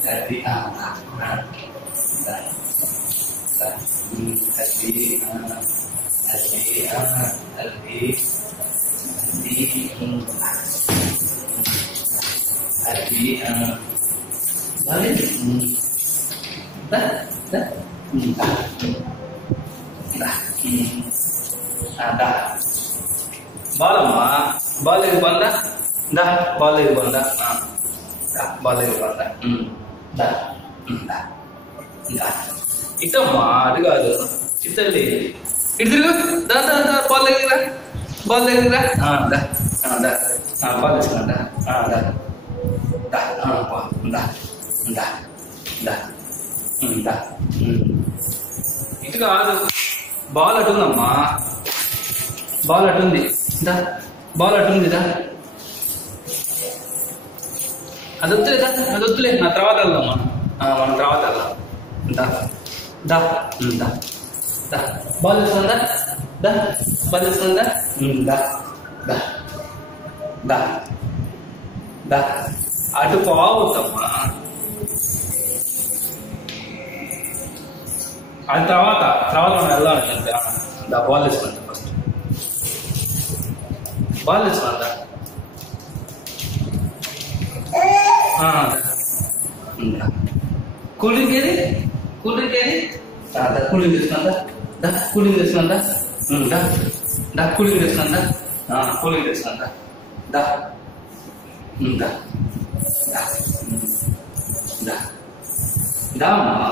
Tadi anak, బాలమ్మా బాలేదు బంద దా బాలేదు బంద బాలేదు బంద ఇటమ్మా అది కాదు ఇతల్లి ఇటు తిరుగు దా దా దా బాల్ దగ్గర బాల్ దగ్గర బాల్ తీసుకున్నా ఇటు కాదు బాల్ అటుందమ్మా బాల్ అటుంది దా బాల్ అటుంది దా అది వద్దులేదా అది వద్దులే నా తర్వాత వెళ్దామా మనం తర్వాత వెళ్దాం దా దా దా దా బాల్ తీసుకుందా దా బాల్ తీసుకుందా దా దా దా దా అటు పోవద్దమ్మా అది తర్వాత మనం వెళ్దాం దా బాల్ తీసుకుంటా ఫస్ట్ బాల్ తీసుకుందా కూలింగ్ ఏది కూలింగ్ ఏది కూలింగ్ తీసుకుందా కూలింగ్ తీసుకుందా కూలింగ్ తీసుకుందా కూలింగ్ తీసుకుందా దా అమ్మా